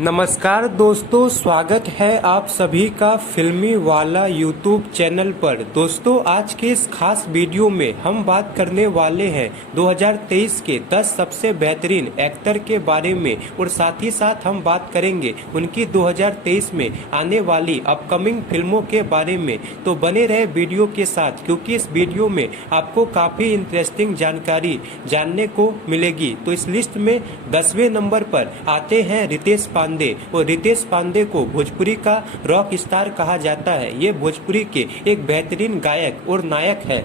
नमस्कार दोस्तों, स्वागत है आप सभी का फिल्मी वाला यूट्यूब चैनल पर। दोस्तों, आज के इस खास वीडियो में हम बात करने वाले हैं 2023 के 10 सबसे बेहतरीन एक्टर के बारे में और साथ ही साथ हम बात करेंगे उनकी 2023 में आने वाली अपकमिंग फिल्मों के बारे में। तो बने रहे वीडियो के साथ, क्योंकि इस वीडियो में आपको काफ़ी इंटरेस्टिंग जानकारी जानने को मिलेगी। तो इस लिस्ट में 10वें नंबर पर आते हैं रितेश पांडे। और रितेश पांडे को भोजपुरी का रॉक स्टार कहा जाता है। ये भोजपुरी के एक बेहतरीन गायक और नायक है।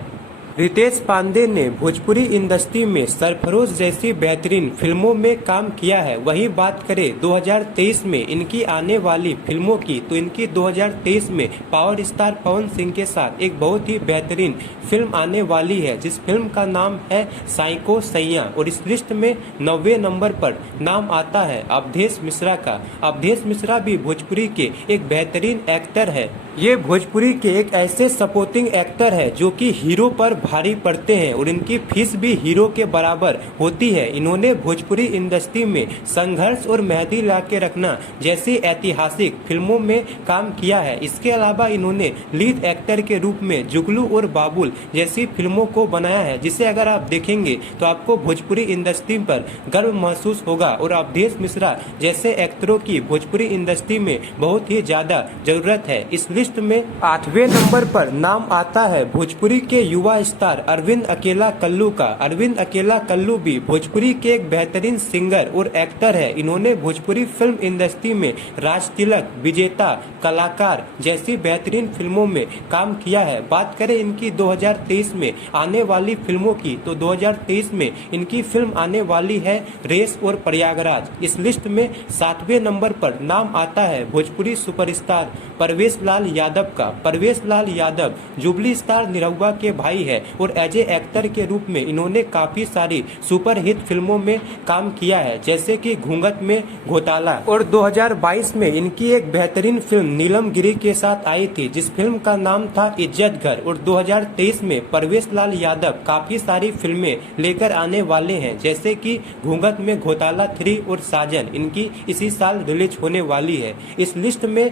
रितेश पांडे ने भोजपुरी इंडस्ट्री में सरफरोश जैसी बेहतरीन फिल्मों में काम किया है। वहीं बात करें 2023 में इनकी आने वाली फिल्मों की, तो इनकी 2023 में पावर स्टार पवन सिंह के साथ एक बहुत ही बेहतरीन फिल्म आने वाली है, जिस फिल्म का नाम है साइको सैया। और इस लिस्ट में 9वें नंबर पर नाम आता है अवधेश मिश्रा का। अवधेश मिश्रा भी भोजपुरी के एक बेहतरीन एक्टर है। ये भोजपुरी के एक ऐसे सपोर्टिंग एक्टर है जो कि हीरो पर भारी पड़ते हैं और इनकी फीस भी हीरो के बराबर होती है। इन्होंने भोजपुरी इंडस्ट्री में संघर्ष और मेहंदी ला के रखना जैसी ऐतिहासिक फिल्मों में काम किया है। इसके अलावा इन्होंने लीड एक्टर के रूप में जुगलू और बाबुल जैसी फिल्मों को बनाया है, जिसे अगर आप देखेंगे तो आपको भोजपुरी इंडस्ट्री पर गर्व महसूस होगा। और अवधेश मिश्रा जैसे एक्टरों की भोजपुरी इंडस्ट्री में बहुत ही ज्यादा जरूरत है। इस लिस्ट में 8वें नंबर पर नाम आता है भोजपुरी के युवा स्टार अरविंद अकेला कल्लू का। अरविंद अकेला कल्लू भी भोजपुरी के एक बेहतरीन सिंगर और एक्टर है। इन्होंने भोजपुरी फिल्म इंडस्ट्री में राज तिलक, विजेता, कलाकार जैसी बेहतरीन फिल्मों में काम किया है। बात करें इनकी 2023 में आने वाली फिल्मों की, तो 2023 में इनकी फिल्म आने वाली है रेस और प्रयागराज। इस लिस्ट में 7वें नंबर पर नाम आता है भोजपुरी सुपरस्टार परवेश लाल यादव का। परवेश लाल यादव जुबली स्टार निरहुआ के भाई है और एज ए एक्टर के रूप में इन्होंने काफी सारी सुपरहिट फिल्मों में काम किया है, जैसे कि घूंघट में घोटाला। और 2022 में इनकी एक बेहतरीन फिल्म नीलम गिरी के साथ आई थी, जिस फिल्म का नाम था इज्जत घर। और 2023 में परवेश लाल यादव काफी सारी फिल्में लेकर आने वाले हैं, जैसे कि घूंघट में घोटाला 3 और साजन, इनकी इसी साल रिलीज होने वाली है। इस लिस्ट में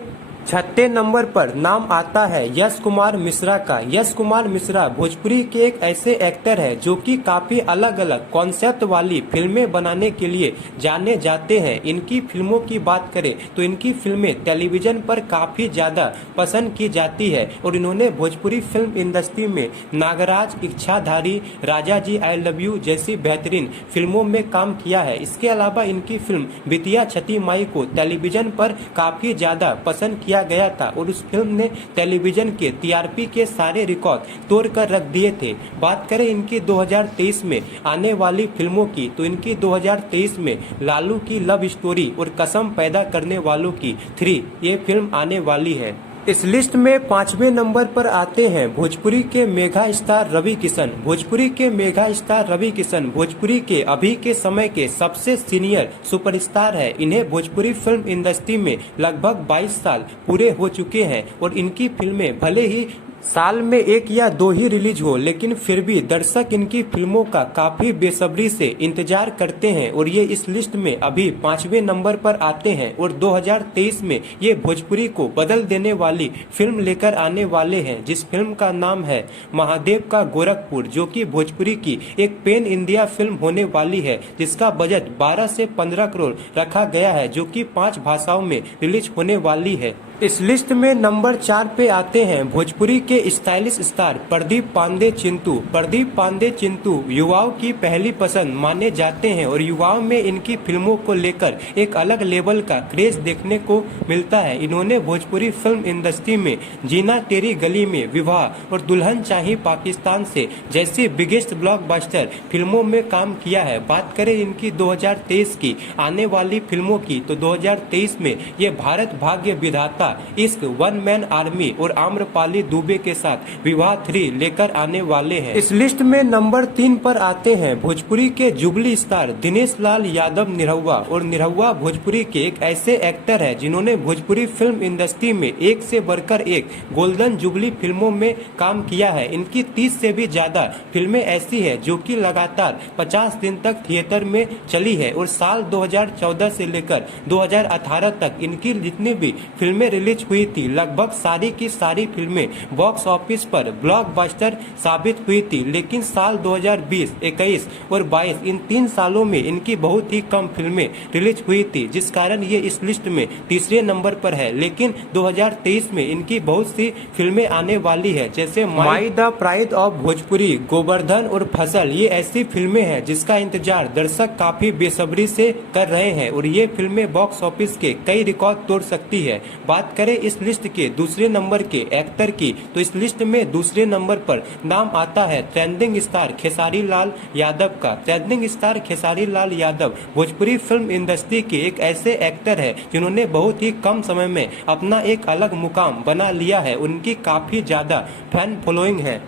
6ठे नंबर पर नाम आता है यश कुमार मिश्रा का। यश कुमार मिश्रा भोजपुरी के एक ऐसे एक्टर है जो कि काफी अलग अलग कॉन्सेप्ट वाली फिल्में बनाने के लिए जाने जाते हैं। इनकी फिल्मों की बात करें तो इनकी फिल्में टेलीविजन पर काफी ज्यादा पसंद की जाती है। और इन्होंने भोजपुरी फिल्म इंडस्ट्री में नागराज, इच्छाधारी, राजा जी आई लव यू जैसी बेहतरीन फिल्मों में काम किया है। इसके अलावा इनकी फिल्म बिटिया छठी माई को टेलीविजन पर काफी ज्यादा पसंद किया गया था और उस फिल्म ने टेलीविजन के टीआरपी के सारे रिकॉर्ड तोड़कर रख दिए थे। बात करें इनकी 2023 में आने वाली फिल्मों की, तो इनकी 2023 में लालू की लव स्टोरी और कसम पैदा करने वालों की 3 ये फिल्म आने वाली है। इस लिस्ट में 5वें नंबर पर आते हैं भोजपुरी के मेगा स्टार रवि किशन। भोजपुरी के मेगा स्टार रवि किशन भोजपुरी के अभी के समय के सबसे सीनियर सुपरस्टार है। इन्हें भोजपुरी फिल्म इंडस्ट्री में लगभग 22 साल पूरे हो चुके हैं और इनकी फिल्में भले ही साल में 1 या 2 ही रिलीज हो, लेकिन फिर भी दर्शक इनकी फिल्मों का काफी बेसब्री से इंतजार करते हैं। और ये इस लिस्ट में अभी 5वें नंबर पर आते हैं और 2023 में ये भोजपुरी को बदल देने वाली फिल्म लेकर आने वाले हैं, जिस फिल्म का नाम है महादेव का गोरखपुर, जो कि भोजपुरी की एक पेन इंडिया फिल्म होने वाली है, जिसका बजट 12 से 15 करोड़ रखा गया है, जो कि 5 भाषाओं में रिलीज होने वाली है। इस लिस्ट में नंबर 4 पे आते हैं भोजपुरी के स्टाइलिश स्टार प्रदीप पांडे चिंटू। प्रदीप पांडे चिंटू युवाओं की पहली पसंद माने जाते हैं और युवाओं में इनकी फिल्मों को लेकर एक अलग लेवल का क्रेज देखने को मिलता है। इन्होंने भोजपुरी फिल्म इंडस्ट्री में जीना तेरी गली में, विवाह और दुल्हन चाहिए पाकिस्तान से जैसी बिगेस्ट ब्लॉकबस्टर फिल्मों में काम किया है। बात करें इनकी 2023 की आने वाली फिल्मों की, तो 2023 में ये भारत भाग्य विधाता धमाका, इश्क, वन मैन आर्मी और आम्रपाली दुबे के साथ विवाह 3 लेकर आने वाले हैं। इस लिस्ट में नंबर 3 पर आते हैं भोजपुरी के जुबली स्टार दिनेश लाल यादव निरहुआ। और निरहुआ भोजपुरी के एक ऐसे एक्टर है जिन्होंने भोजपुरी फिल्म इंडस्ट्री में एक से बढ़कर एक गोल्डन जुबली फिल्मों में काम किया है। इनकी 30 से भी ज्यादा फिल्में ऐसी है जो कि लगातार 50 दिन तक थिएटर में चली है। और साल 2014 से लेकर 2018 तक इनकी जितनी भी फिल्में रिलीज हुई थी लगभग सारी की सारी फिल्में बॉक्स ऑफिस पर ब्लॉकबस्टर साबित हुई थी। लेकिन साल 2020, 21 और 22 इन 3 सालों में इनकी बहुत ही कम फिल्में रिलीज हुई थी, जिस कारण ये इस लिस्ट में तीसरे नंबर पर है। लेकिन 2023 में इनकी बहुत सी फिल्में आने वाली है, जैसे my the pride of Bhojpuri, Govardhan और फसल। ये ऐसी फिल्में हैं जिसका इंतजार दर्शक काफी बेसब्री से कर रहे हैं और ये फिल्में बॉक्स ऑफिस के कई रिकॉर्ड तोड़ सकती है। बात करें इस लिस्ट के दूसरे नंबर के एक्टर की, तो इस लिस्ट में दूसरे नंबर पर नाम आता है ट्रेंडिंग स्टार खेसारी लाल यादव का। Trending star Khesari Lal Yadav Bhojpuri film industry के एक ऐसे एक्टर है जिन्होंने बहुत ही कम समय में अपना एक अलग मुकाम बना लिया है। उनकी काफी ज्यादा फैन फॉलोइंग है।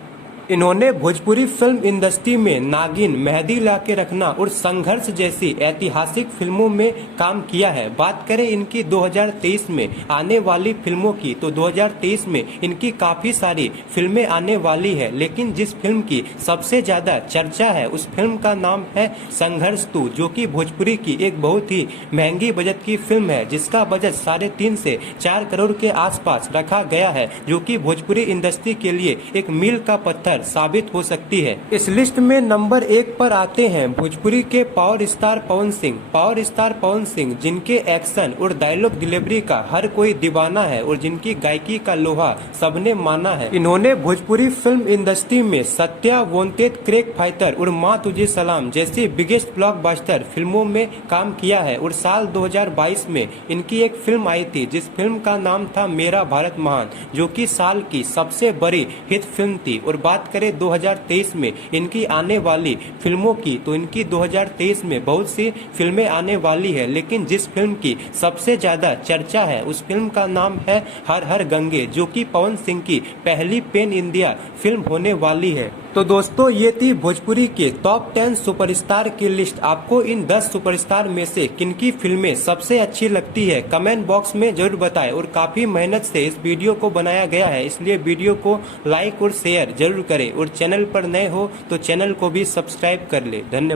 इन्होंने भोजपुरी फिल्म इंडस्ट्री में नागिन, मेहंदी लाके रखना और संघर्ष जैसी ऐतिहासिक फिल्मों में काम किया है। बात करें इनकी 2023 में आने वाली फिल्मों की, तो 2023 में इनकी काफी सारी फिल्में आने वाली है। लेकिन जिस फिल्म की सबसे ज्यादा चर्चा है उस फिल्म का नाम है संघर्ष 2, जो कि भोजपुरी की एक बहुत ही महंगी बजट की फिल्म है, जिसका बजट 3.5 से 4 करोड़ के आसपास रखा गया है, जो कि भोजपुरी इंडस्ट्री के लिए एक मील का पत्थर साबित हो सकती है। इस लिस्ट में नंबर 1 पर आते हैं भोजपुरी के power star Pawan Singh. Power star Pawan Singh जिनके एक्शन और डायलॉग डिलीवरी का हर कोई दीवाना है और जिनकी गायकी का लोहा सबने माना है। इन्होंने भोजपुरी फिल्म इंडस्ट्री में सत्या, वांटेड, क्रेक फाइटर और माँ तुझे सलाम जैसी बिगेस्ट ब्लॉकबस्टर फिल्मों में काम किया है। और साल 2022 में इनकी एक फिल्म आई थी जिस फिल्म का नाम था मेरा भारत महान, जो कि साल की सबसे बड़ी हिट फिल्म थी। और बात करें 2023 में इनकी आने वाली फिल्मों की, तो इनकी 2023 में बहुत सी फिल्में आने वाली है। लेकिन जिस फिल्म की सबसे ज्यादा चर्चा है उस फिल्म का नाम है हर हर गंगे, जो कि पवन सिंह की पहली पैन इंडिया फिल्म होने वाली है। तो दोस्तों ये थी भोजपुरी के टॉप 10 सुपरस्टार की लिस्ट। आपको इन 10 सुपरस्टार में से किनकी फिल्में सबसे अच्छी लगती है कमेंट बॉक्स में जरूर बताएं। और काफी मेहनत से इस वीडियो को बनाया गया है, इसलिए वीडियो को लाइक और शेयर जरूर करें। और चैनल पर नए हो तो चैनल को भी सब्सक्राइब कर ले। धन्यवाद।